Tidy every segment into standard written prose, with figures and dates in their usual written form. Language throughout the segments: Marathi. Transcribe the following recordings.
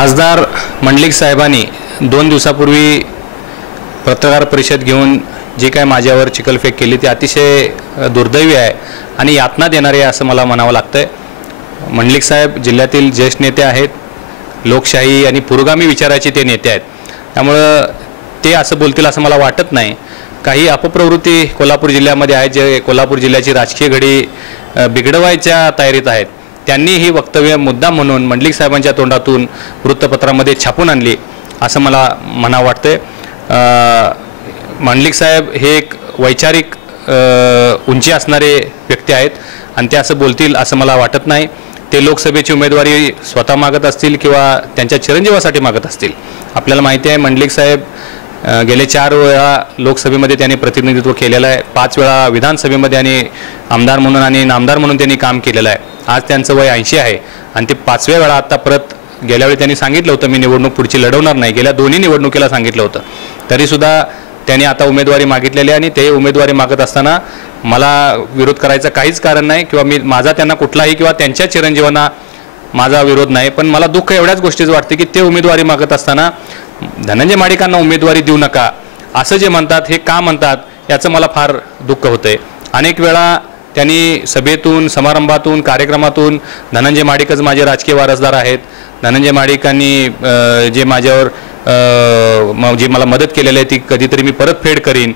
खासदार मंडलिक साहेबांनी 2 दिवसापूर्वी पत्रकार परिषद घेऊन जे काय माझ्यावर चिखलफेक केली ते अतिशय दुर्दैवी आहे आणि यातना देणारे असं मला म्हणावं लागतंय। मंडलिक साहेब जिल्ह्यातील ज्येष्ठ नेते आहेत, लोकशाही आणि पुरोगामी विचाराचे ते नेते आहेत, त्यामुळे ते असं बोलतील असं मला वाटत नाही। काही अपप्रवृत्ती कोल्हापूर जिल्ह्यामध्ये आहेत जे कोल्हापूर जिल्ह्याची राजकीय घडी बिघडवायच्या तयारीत आहेत, त्यांनी ही वक्तव्य मुद्दा म्हणून मंडलिक साहेबांच्या तोंडातून वृत्तपत्रामध्ये छापून आणली असं मला म्हणावं वाटतंय। मंडलिक साहेब हे एक वैचारिक उंची असणारे व्यक्ती आहेत आणि ते असं बोलतील असं मला वाटत नाही। ते लोकसभेची उमेदवारी स्वतः मागत असतील किंवा त्यांच्या चिरंजीवासाठी मागत असतील। आपल्याला माहिती आहे मंडलिक साहेब गेले 4 वेळा लोकसभेमध्ये त्यांनी प्रतिनिधित्व केलेलं आहे, 5 वेळा विधानसभेमध्ये आणि आमदार म्हणून आणि नामदार म्हणून त्यांनी काम केलेलं आहे। आज त्यांचं वय 80 आहे आणि ते 5व्या वेळा आता परत गेल्यावेळी त्यांनी सांगितलं होतं मी निवडणूक पुढची लढवणार नाही, गेल्या दोन्ही निवडणुकीला सांगितलं होतं, तरीसुद्धा त्यांनी आता उमेदवारी मागितलेली आणि ते उमेदवारी मागत असताना मला विरोध करायचं काहीच कारण नाही किंवा मी माझा त्यांना कुठलाही किंवा त्यांच्या चिरंजीवांना माझा विरोध नाही। पण मला दुःख एवढ्याच गोष्टीचं वाटते की ते उमेदवारी मागत असताना धनंजय माडिकांना उमेदवारी देऊ नका असं जे म्हणतात हे का म्हणतात याचं मला फार दुःख होतंय। अनेक वेळा त्यांनी सभेतून, समारंभातून, कार्यक्रमातून धनंजय माडिकच माझे राजकीय वारसदार आहेत, धनंजय माडिकांनी जे माझ्यावर जी मला मदत केलेली आहे ती कधीतरी मी परतफेड करीन,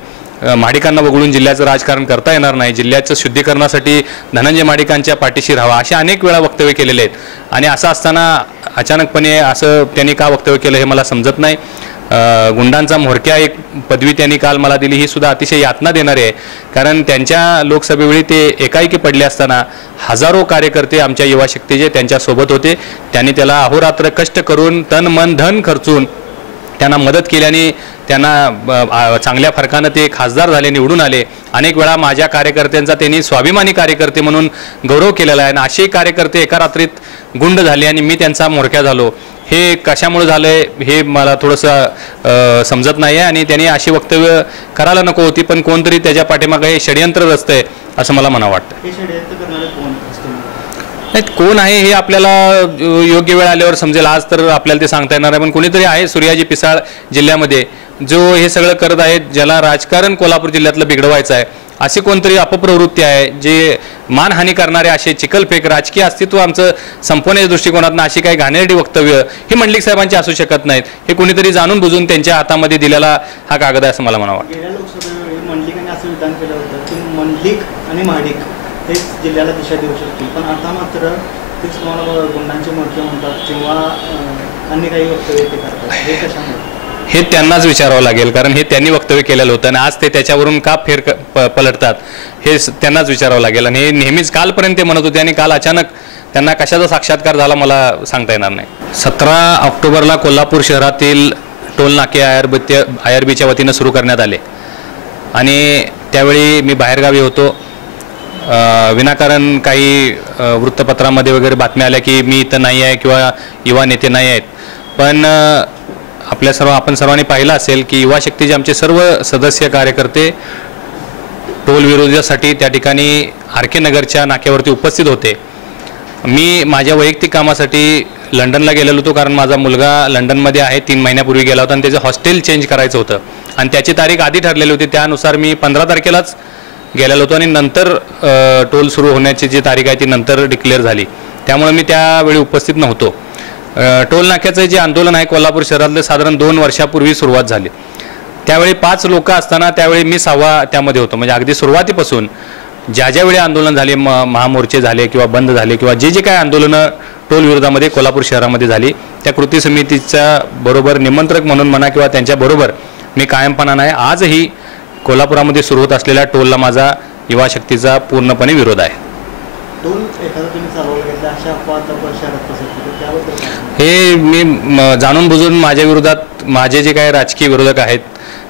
माडिकांना वगळून जिल्ह्याचं राजकारण करता येणार नाही, जिल्ह्याचं शुद्धीकरणासाठी धनंजय माडिकांच्या पाठीशी राहावा अशा अनेक वेळा वक्तव्य केलेले आहेत। आणि असं असताना अचानकपणे असं त्यांनी का वक्तव्य केलं हे मला समजत नाही। गुंडांचा म्होरक्या एक पदवी त्यांनी काल मला दिली, ही सुद्धा अतिशय यातना देणारी आहे, कारण त्यांच्या लोकसभेवेळी ते एकाएकी पडले असताना हजारो कार्यकर्ते आमच्या युवा शक्तीचे त्यांच्यासोबत होते। त्यांनी त्याला अहोरात्र कष्ट करून तन मन धन खर्चून त्यांना मदत केल्याने त्यांना चांगल्या फरकानं ते खासदार झाले, निवडून आले। अनेक वेळा माझ्या कार्यकर्त्यांचा त्यांनी स्वाभिमानी कार्यकर्ते म्हणून गौरव केलेला आहे आणि असे कार्यकर्ते एका रात्रीत गुंड झाले आणि मी त्यांचा म्होरक्या झालो, हे कशामुळे झालंय हे मला थोडंसं समजत नाही आहे आणि त्यांनी अशी वक्तव्य करायला नको होती, पण कोणतरी त्याच्या पाठीमागे हे षडयंत्र रचतंय असं मला म्हणावं वाटतं। नाही कोण आहे हे आपल्याला योग्य वेळ आल्यावर समजेल, आज तर आपल्याला ते सांगता येणार आहे, पण कोणीतरी आहे सूर्याजी पिसाळ जिल्ह्यामध्ये जो हे सगळं करत आहे, ज्याला राजकारण कोल्हापूर जिल्ह्यातलं बिघडवायचं आहे, असे कोणतरी अपप्रवृत्ती आहे जे मानहानी करणारे असे चिखलफेक राजकीय अस्तित्व आमचं संपवण्याच्या दृष्टिकोनातून अशी काही घाणेरडी वक्तव्य हे मंडलिक साहेबांचे असू शकत नाहीत। हे कोणीतरी जाणून बुजून त्यांच्या हातामध्ये दिलेला हा कागद आहे असं मला म्हणावं वाटतं। गेल्या लोकसभेवेळी मंडलिकांनी असं विधान केलं होतं की मंडलिक आणि माडिक हेच जिल्ह्याला दिशा देऊ शकतील, पण आता मात्र तेच तुम्हाला गुंडांचे मोर्चे म्हणतात किंवा अन्य काही वक्तव्य ते करतात, हे कशामुळे हे त्यांनाच विचारावं लागेल, कारण हे त्यांनी वक्तव्य केलेलं होतं आणि आज ते त्याच्यावरून का पलटतात हे त्यांनाच विचारावं लागेल। आणि हे नेहमीच कालपर्यंत ते म्हणत होते आणि काल अचानक त्यांना कशाचा साक्षात्कार झाला मला सांगता येणार नाही। 17 ऑक्टोबरला कोल्हापूर शहरातील टोल नाके IRBच्या वतीनं सुरू करण्यात आले आणि त्यावेळी मी बाहेरगावी होतो। विनाकारण काही वृत्तपत्रामध्ये वगैरे बातम्या आल्या की मी इथं नाही आहे किंवा युवा नेते नाही आहेत, पण आपण सर्वांनी पाहिलं असेल की युवा शक्तीचे आमचे सर्व सदस्य कार्यकर्ते टोल विरोधासाठी त्या ठिकाणी RK नगरच्या नाक्यावरती उपस्थित होते। मी माझ्या वैयक्तिक कामासाठी लंडनला गेलेलो होतो, कारण माझा मुलगा लंडनमध्ये आहे, 3 महिन्यापूर्वी गेला होता आणि त्याचं हॉस्टेल चेंज करायचं होतं आणि त्याची तारीख आधी ठरलेली होती, त्यानुसार मी 15 तारखेलाच गेलेलो होतो आणि नंतर टोल सुरू होण्याची जी तारीख आहे ती नंतर डिक्लेअर झाली, त्यामुळे मी त्यावेळी उपस्थित नव्हतो। टोल नाक्याचं जे आंदोलन आहे कोल्हापूर शहरातलं साधारण 2 वर्षापूर्वी सुरुवात झाली, त्यावेळी 5 लोक असताना त्यावेळी मी 6वा त्यामध्ये होतो। म्हणजे अगदी सुरुवातीपासून ज्यावेळी आंदोलन झाले, महामोर्चे झाले किंवा बंद झाले किंवा जे काही आंदोलनं टोल विरोधामध्ये कोल्हापूर शहरामध्ये झाली, त्या कृती समितीच्या बरोबर निमंत्रक म्हणून म्हणा किंवा त्यांच्याबरोबर मी कायमपणा नाही। आजही कोल्हापुरामध्ये सुरू होत असलेल्या टोलला माझा युवा शक्तीचा पूर्णपणे विरोध आहे। हे मी जाणून बुजून माझ्या विरोधात माझे जे काही राजकीय विरोधक आहेत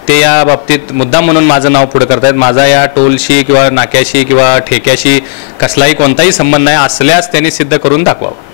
ते या बाबतीत मुद्दा म्हणून माझं नाव पुढे करतायत। माझा या टोलशी किंवा नाक्याशी किंवा ठेक्याशी कसलाही कोणताही संबंध नाही, असल्यास त्यांनी सिद्ध करून दाखवावं।